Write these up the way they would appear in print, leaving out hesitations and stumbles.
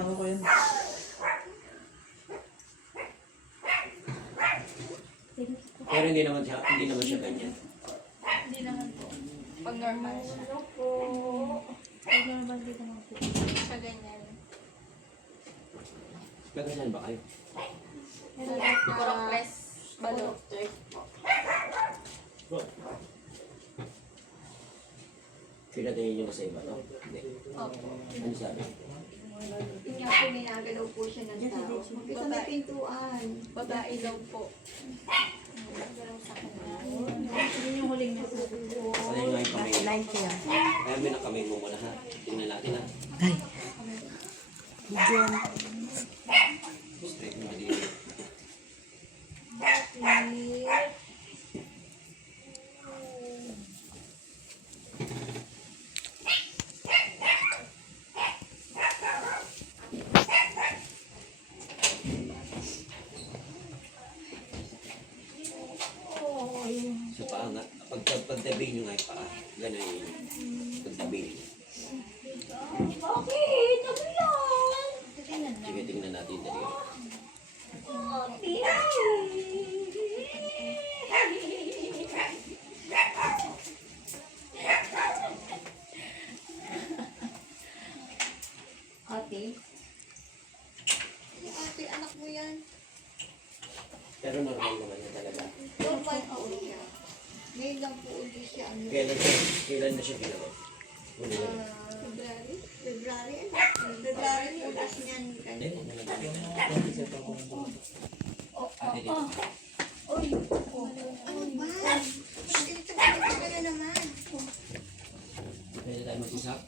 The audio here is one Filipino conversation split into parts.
Kasama ko yun. Pero hindi naman siya ganyan. Hindi naman po. Pag normal siya. Pag normal din naman po. Siya ganyan. Pero saan ba kayo? Puro press. Balot. Pinatingin niyo ba sa iba, no? Hindi. Opo. Ano sabi? Kanya po ninagalaw po siya ng tao. Magkita may pintuan. Babae daw po. Nagalaw sa kanya. Yun yung huling message. Ano yung live kamay? Live yan. Kaya may nakamay mo muna ha. Tingnan natin ha. Ay. Diyan. Straight mo dito. Sa paa nga. Pagtabi nyo nga yung paa. Ganun yun. Pagtabi nyo. Bakit? Ano yan? Sige, tingnan natin dali. Ate? Ate, anak mo yan. Pero normal naman yan talaga. Normal po siya. Ngayon lang po ulit siya. Kailan na siya ginawa? February? February? February po last niyan. Ate, dito. Ano ba? Dito ka na naman. Pwede tayo mag-usap?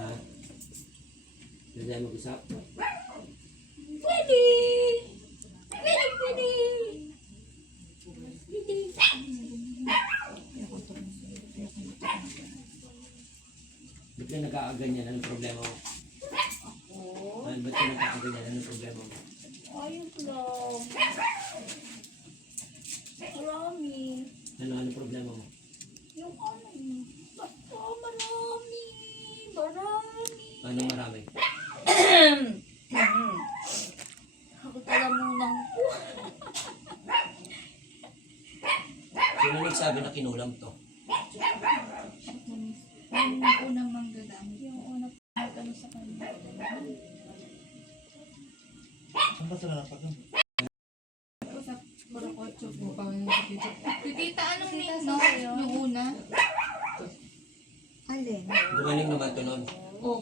Ha? Pwede tayo mag-usap? Pwede! Pwede, pwede! Ba't ka nagkakaganyan? Anong problema mo? Ba't ka nagkakaganyan? Anong problema mo? Ayos lang. Marami. Anong problema mo? Yung ano, basta marami. Marami. Anong marami? Ako talamunang po. Sino nagsabi na kinulam to? Yung unang manggagamit. Yung unang ano sa kanya. Saan ba sila napagam? Sa Boracotcho po. Tita, anong name no? Yung una? Alin? Gumaling naman to nun. Opo.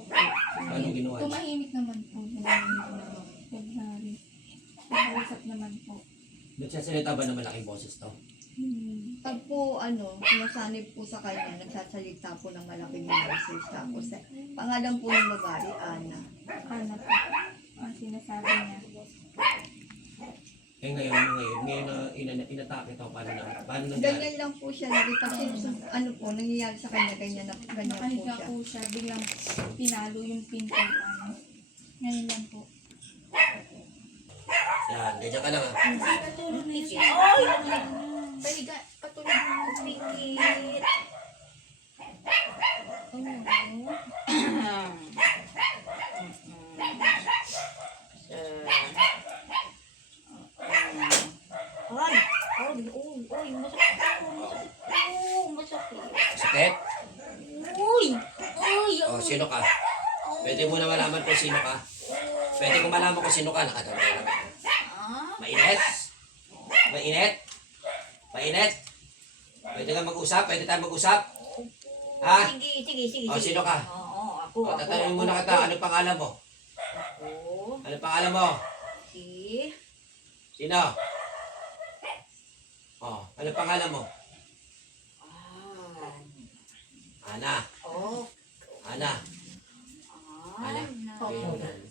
Anong ginawa niya? Tumahimik naman po. February. Nag-usap naman po. Nagsasalita ba na malaking boses to? Pag po, sinasanib po sa kanya, nagsasalita po ng malaking boses. Tapos, pangalan po ng babae, Ana. Ano po? Ang sinasabi niya. Eh ngayon na inatake to, paano nangyari? Ganyan lang po siya. Kasi, nangyayari sa kanya, ganyan po Nakahiga siya. po siya. Biglang pinalo yung pintuan. Ngayon lang po. Yan, ganyan ka lang ha. Pahiga, patuloy mo. Pikit. Sakit? Uy! O, sino ka? Pwede mo na malaman kung sino ka. Pwede ko malaman kung sino ka. Nakatanda lang. Mainit? Mainit? Mainit? Pwede ka mag-usap? Pwede tayo mag-usap? Ha? Sige. O, sino ka? Oo, ako. O, tatanungin muna kita. Ano pangalan mo? Ako. Ano pangalan mo? Si... Sino? O, ano pangalan mo? Ana. Oh. Ana. Ana.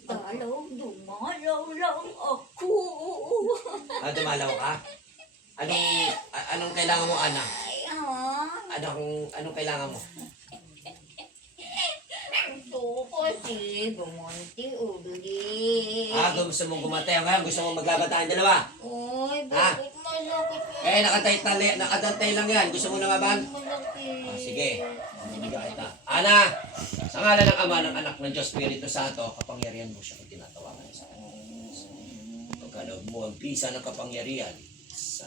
Dumalaw lang ako. Dumalaw ka? Anong kailangan mo, Ana? Ay, Anong kailangan mo? Ito kasi gumunti uli. Gusto mong gumatay. Ngayon, gusto mong maglaban tayong dalawa. Uy, bakit malakit Nakadantay lang yan. Gusto mo na nga ba? malaki? Sige. Sige kita. Ana, Sa ngalan ng Ama, ng Anak, ng Diyos, Espiritu Santo, kapangyarihan mo siya kung tinatawagan sa akin. Pagkaloob mo ang bisa ng kapangyarihan. Sa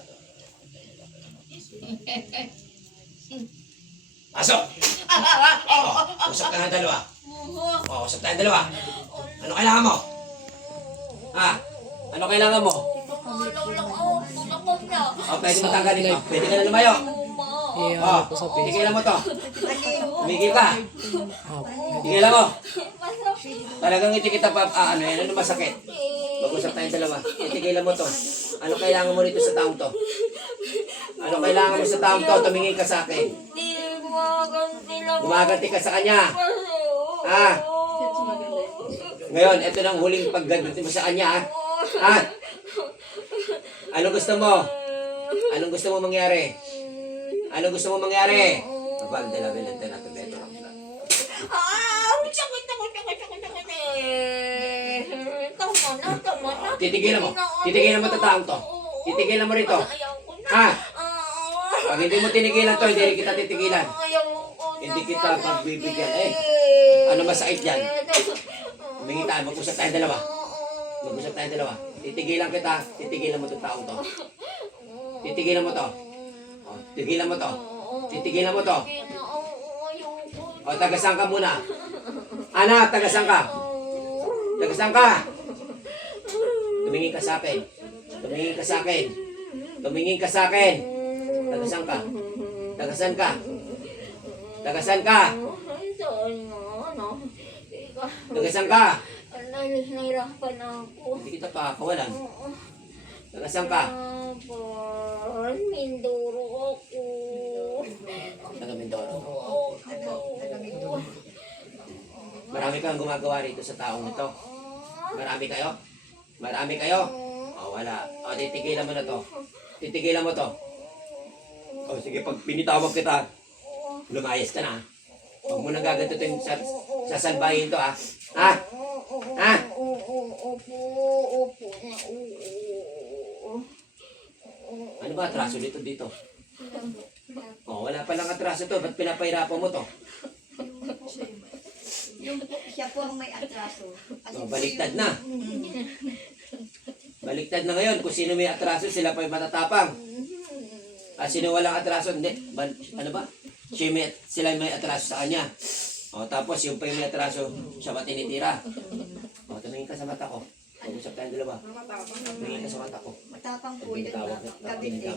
Pasok! Usap ka ng dalawa. Usap tayong dalawa. Ano kailangan mo? Ha? Ano kailangan mo? Pwede mo tanggalin to. Pwede ka na lumayo. Tigilan mo to. Tumigil ka. Tigilan mo. Talagang iti kita pa, ano masakit. Mag-usap tayong dalawa. Tigilan mo to. Ano kailangan mo rito sa taong to? Ano kailangan mo sa taong to? Tumingin ka sa akin. Gumaganti ka sa kanya. Ngayon, ito na ang huling pagganti mo sa kanya. Ano gusto mo? Anong gusto mo mangyari? Anong gusto mo mangyari? Titigilan mo. Titigilan mo ito taong to. Titigilan mo rito. Pag hindi mo tinigilan to, hindi kita titigilan. Hindi kita pagbibigyan. Ano masakit dyan? Humingi tayo, mag-usap tayong dalawa. Mag-usap tayong dalawa. Titigilan kita, titigilan mo itong taong to. Titigilan mo to. Titigilan mo to. Titigilan mo to. Tagasan ka muna. Anak, tagasan ka. Tagasan ka. Tumingin ka sa akin. Tumingin ka sa akin. Tumingin ka sa akin. Tagasan ka. Tagasan ka. Tagasan ka. Tagasan ka. Nahirapan ako. Hindi kita pa kawalan. Tagasan ka. Mindoro ako. Taga Mindoro. Marami kang gumagawa rito sa taong ito. Marami kayo? Marami kayo? Wala. Titigilan mo na to. Titigilan mo to. Sige, pag pinitawag kita, lumayas ka na. Huwag mo nang gagantutin sa salbahin to, ha? Ano ba atraso dito? Wala palang atraso to. Ba't pinapahirapan mo to? Siya po ang may atraso. Baliktad na. Baliktad na ngayon. Kung sino may atraso, sila pa yung matatapang. Sino walang atraso, hindi. Ano ba? Sila may atraso sa kanya. Tapos yung pa yung may atraso, siya ba tinitira? Tumingin ka sa mata ko. Pag-usap tayong dalawa. Tumingin ka sa mata ko. Matapang po yun na kabit eh.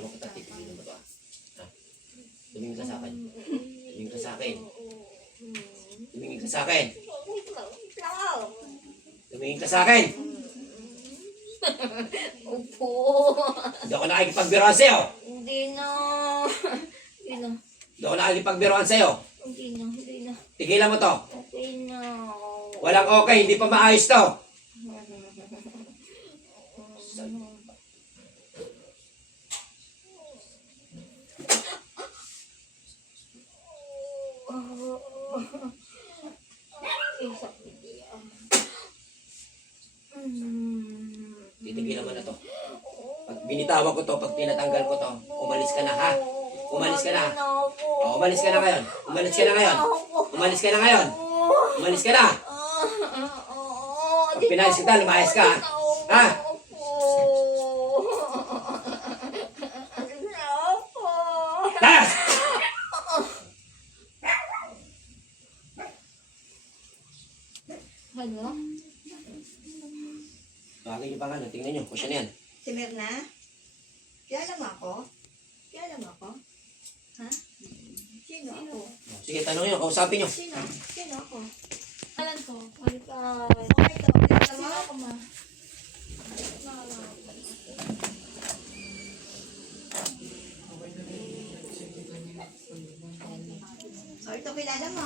Tumingin ka sa akin. Tumingin ka sa akin. Tumingin ka sa akin. Tumingin ka sa akin. Opo. Hindi ako nakikipagbiroan sa'yo. Hindi na. Hindi ako nakikipagbiroan sa'yo. Hindi na. Tigilan mo to. Okay na. Walang okay, hindi pa maayos to. Titigilan mo na to. Pag binitawag ko to, pag tinatanggal ko to, umalis ka na, ha? Umalis ka na. Umalis ka na ngayon. Umalis ka na ngayon. Umalis ka na ngayon. Umalis ka na. Pag pinayos kita, lumayas ka, ha? Layas! Ano? Bakit yung pangalan? Tingnan nyo. Kusya na yan. Si Mirna? Kilala mo ako? Kilala mo ako? Ha? Sino ako? Sige, tanong nyo. Kausapin nyo. Sino? Sino ako? Alam ko. Okay, ito. Kilala mo? Ako ma. Ito kilala mo?